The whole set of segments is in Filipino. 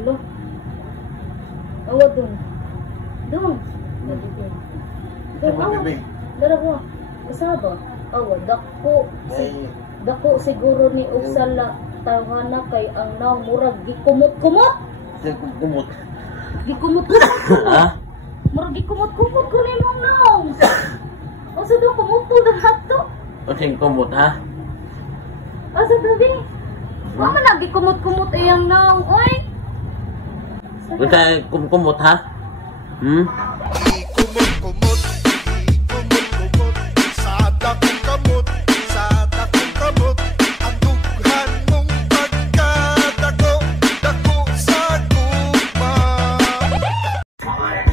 Lo. Awa dong. Dong. Dong, awa. Darawa. Kasaba. Awa, dako siguro ni Ugsala tawhana kay ang naong murag gikumot-kumot. Kumot. Gikumot-kumot. Ha? Murag gikumot-kumot ko ni mong naong. Asa daw kumutol ng hato? Kasing kumot, ha? Asa daw di? Wa man lagi kumot-kumot iyang naong. Oy. Kasi kumot, ha? Hmm? Kumot-kumot, sa dakong kamot, ang dughan mong pagkadako, dako sa guma.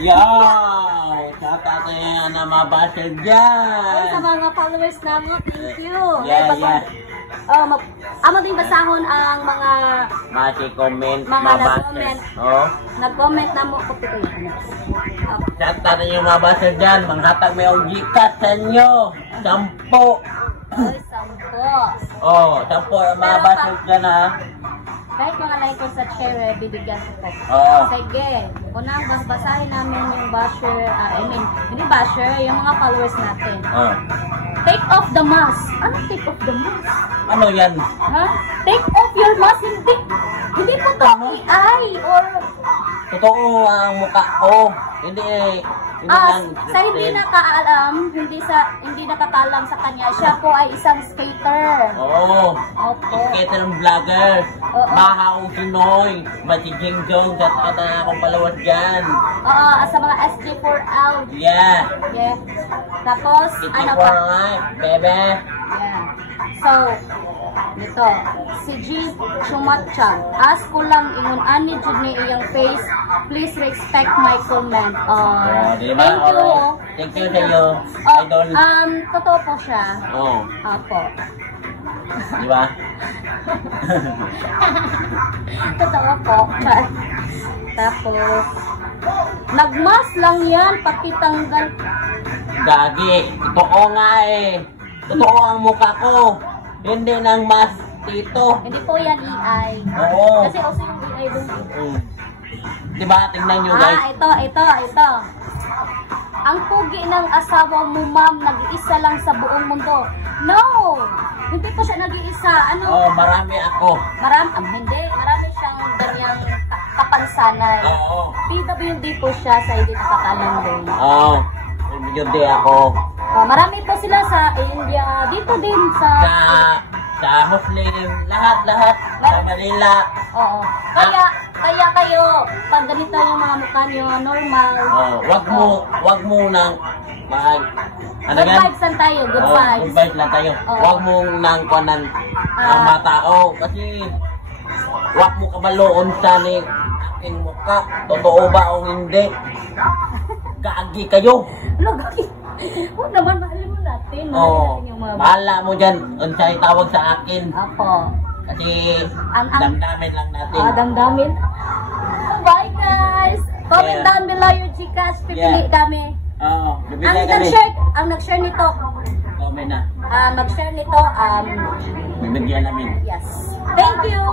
Yaw! Saka tayo na mabasag dyan! Sa mga followers namin, thank you. Yeah. Amo din basahon ang mga Comment, Mga mabasag. nag-comment. Oh. nag-comment na mo ko pito. Saka tayo mabasag dyan. Manghatag may ang gikas sa inyo. 10. Ay, 10. Oh, 10 mabasag dyan, ha? Kahit mga like ko sa share, bibigyan ko po. Oo. Sige. Unang basahin namin yung basher, hindi basher, yung mga followers natin. Oh. Take off the mask. Ano take off the mask? Ano yan? Ha? Take off your mask. Hindi po to AI or... Totoo ang mukha ko. Hindi lang. Sa hindi nakaalam, hindi nakakalam sa kanya, siya po ay isang skater. Oo. Opo. Skater ng vlogger. Oo. Mahaong Pinoy. Matijing Jong. At akong palawad dyan. Oo, sa mga SJ4L. Yeah. Yeah. Tapos, ano pa? Bebe. Yeah. So, nito, si G. Chumatcha. Ask ko lang ingon ani jud ni iyang face. Please respect my comment. Diba? Thank you. Thank you sa iyo. Oh, Idol. totoo po siya. Oo. Apo. Diba? Totoo po. Tapos, nagmas lang yan, pakitanggal. Gagi. Totoo nga eh. Totoo ang mukha ko. Hindi nang mas dito. Hindi po yan AI. Oo. Kasi also yung AI dun. Diba? Tingnan nyo guys. Ito. Ang pugi ng asawa mo, ma'am, nag-iisa lang sa buong mundo. No! Hindi po siya nag-iisa. Ano? Marami ako. Hindi. Marami siyang ganyang kapansanay. Oo. PWD po siya sa hindi nakakalam din. Oo. Yun din ako. Marami po sila sa India. Dito din sa Muslim. Lahat. Sa Manila. Oo. Kaya kayo, pag ganito yung mga mukha nyo, normal. Wag mo nang Good vibes lang tayo, good vibes. Good vibes lang tayo. Wag mo nang kuanan ang mga tao kasi wag mo kabaloon sa ni aking mukha. Totoo ba o hindi? Gagi kayo. Gagi. Huwag naman, mahalin mo natin. Mahala mo dyan. Unsay tawag sa akin. Apo. Kasi damdamin lang natin. Damdamin. Bye guys. Comment down below your Gcash. Pipili kami. Oo. Bibigay kami. Ang nag-share nito. Comment na. Mag-share nito. Bibigyan namin. Yes. Thank you.